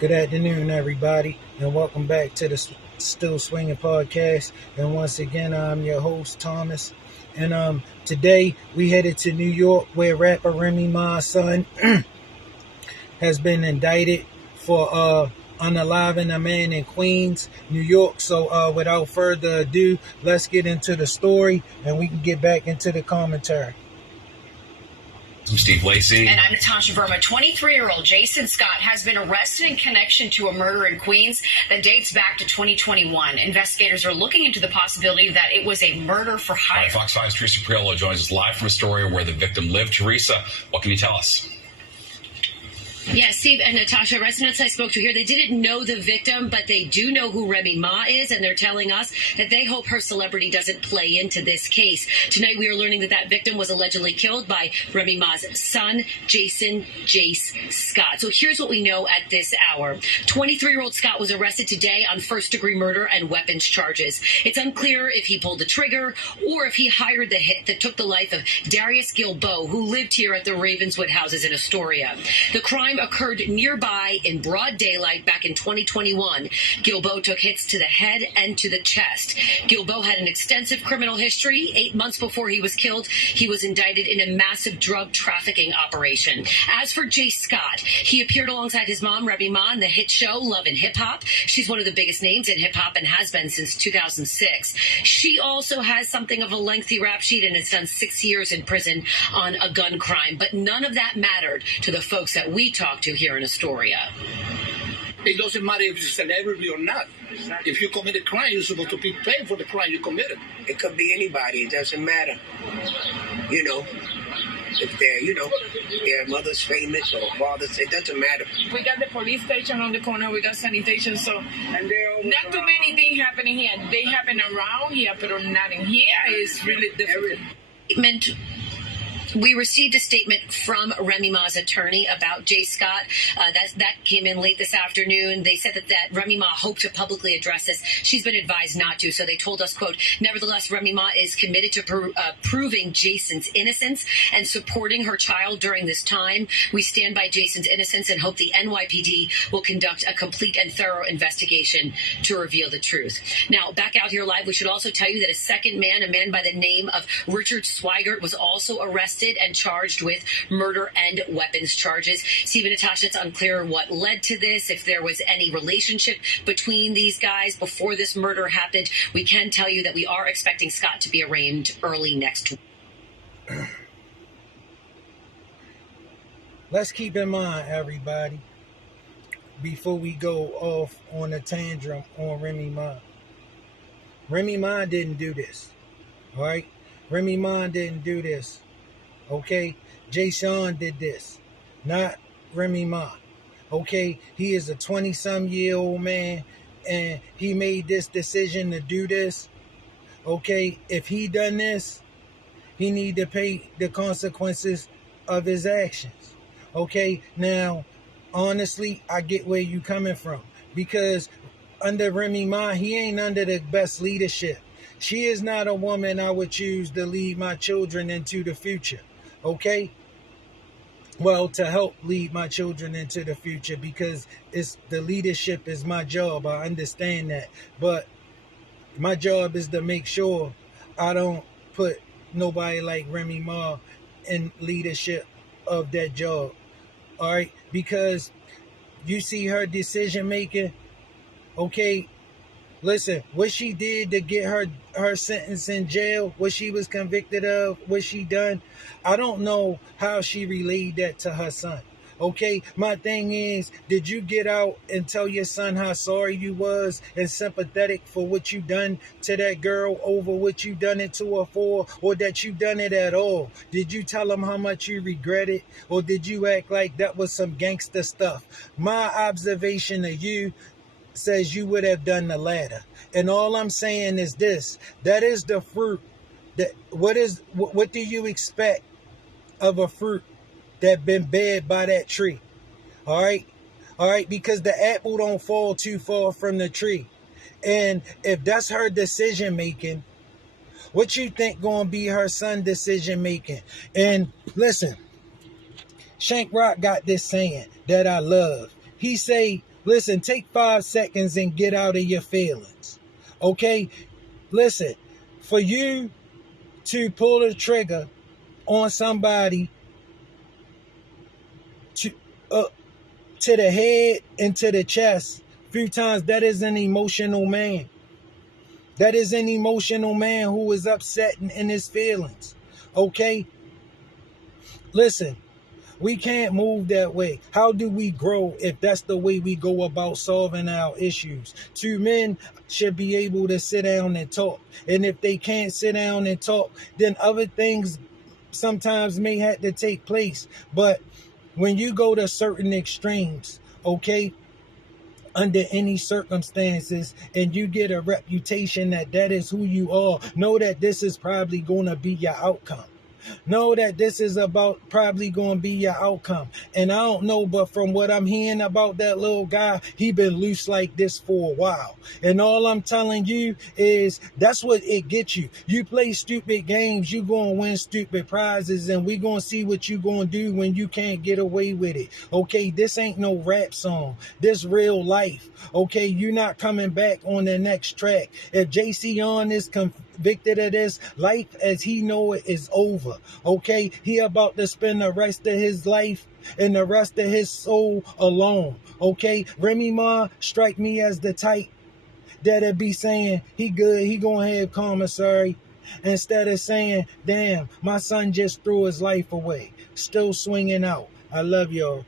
Good afternoon, everybody, and welcome back to the Still Swinging podcast. And once again, I'm your host, Thomas. And today we headed to New York, where rapper Remy Ma's son has been indicted for unaliving a man in Queens, New York. So without further ado, let's get into the story, and we can get back into the commentary. I'm Steve Lacey. And I'm Natasha Verma. 23-year-old Jason Scott has been arrested in connection to a murder in Queens that dates back to 2021. Investigators are looking into the possibility that it was a murder for hire. Right, Fox 5's Teresa Priolo joins us live from Astoria, where the victim lived. Teresa, what can you tell us? Yeah, Steve and Natasha, residents I spoke to here, they didn't know the victim, but they do know who Remy Ma is, and they're telling us that they hope her celebrity doesn't play into this case. Tonight, we are learning that victim was allegedly killed by Remy Ma's son, Jace Scott. So here's what we know at this hour. 23-year-old Scott was arrested today on first-degree murder and weapons charges. It's unclear if he pulled the trigger or if he hired the hit that took the life of Darius Gilbo, who lived here at the Ravenswood houses in Astoria. The crime occurred nearby in broad daylight back in 2021. Gilbo took hits to the head and to the chest. Gilbo had an extensive criminal history. 8 months before he was killed, he was indicted in a massive drug trafficking operation. As for Jace Scott, he appeared alongside his mom, Remy Ma, in the hit show Love and Hip Hop. She's one of the biggest names in hip hop and has been since 2006. She also has something of a lengthy rap sheet and has done 6 years in prison on a gun crime. But none of that mattered to the folks that we talked to here in Astoria. It doesn't matter if you're a celebrity or not. If you commit a crime, you're supposed to be paid for the crime you committed. It could be anybody. It doesn't matter. If their mother's famous or father's, it doesn't matter. We got the police station on the corner. We got sanitation. So not too many things happening here. They happen around here, but not in here. It's really different. We received a statement from Remy Ma's attorney about Jace Scott. That came in late this afternoon. They said that Remy Ma hoped to publicly address this. She's been advised not to. So they told us, quote, nevertheless, Remy Ma is committed to proving Jason's innocence and supporting her child during this time. We stand by Jason's innocence and hope the NYPD will conduct a complete and thorough investigation to reveal the truth. Now, back out here live, we should also tell you that a second man, a man by the name of Richard Swigert, was also arrested and charged with murder and weapons charges. Steve and Natasha, it's unclear what led to this, if there was any relationship between these guys before this murder happened. We can tell you that we are expecting Scott to be arraigned early next week. Let's keep in mind, everybody, before we go off on a tantrum on Remy Ma. Remy Ma didn't do this, all right? Remy Ma didn't do this. Okay, Jason did this, not Remy Ma. Okay, he is a 20-some-year-old man, and he made this decision to do this. Okay, if he done this, he need to pay the consequences of his actions. Okay, now, honestly, I get where you coming from, because under Remy Ma, he ain't under the best leadership. She is not a woman I would choose to lead my children into the future. Okay, well, to help lead my children into the future, because the leadership is my job. I understand that, but my job is to make sure I don't put nobody like Remy Ma in leadership of that job. All right, because you see her decision making. Okay, listen, what she did to get her sentence in jail, what she was convicted of, what she done, I don't know how she relayed that to her son. Okay, my thing is, did you get out and tell your son how sorry you was and sympathetic for what you done to that girl over what you done it to her for, or that you done it at all? Did you tell him how much you regret it, or did you act like that was some gangster stuff? My observation of you says you would have done the latter. And all I'm saying is this: that is the fruit. What do you expect of a fruit that been bared by that tree? All right, because the apple don't fall too far from the tree. And if that's her decision making, what you think gonna be her son decision making? And listen, Shank Rock got this saying that I love. He say, Listen, take 5 seconds and get out of your feelings. Okay? Listen, for you to pull the trigger on somebody to the head and to the chest a few times, that is an emotional man. That is an emotional man who is upset and in his feelings. Okay? Listen, we can't move that way. How do we grow if that's the way we go about solving our issues? 2 men should be able to sit down and talk. And if they can't sit down and talk, then other things sometimes may have to take place. But when you go to certain extremes, okay, under any circumstances, and you get a reputation that is who you are, know that this is probably going to be your outcome. Know that this is about probably going to be your outcome. And I don't know, but from what I'm hearing about that little guy, he been loose like this for a while. And all I'm telling you is that's what it gets you. You play stupid games, you going to win stupid prizes, and we going to see what you going to do when you can't get away with it. Okay, this ain't no rap song. This real life. Okay, you're not coming back on the next track. If JC on is convicted of this, life as he know it is over. Okay, he about to spend the rest of his life and the rest of his soul alone. Okay, Remy Ma strike me as the type that'd be saying he good, he gonna have commissary, instead of saying, damn, my son just threw his life away, still swinging out. I love y'all.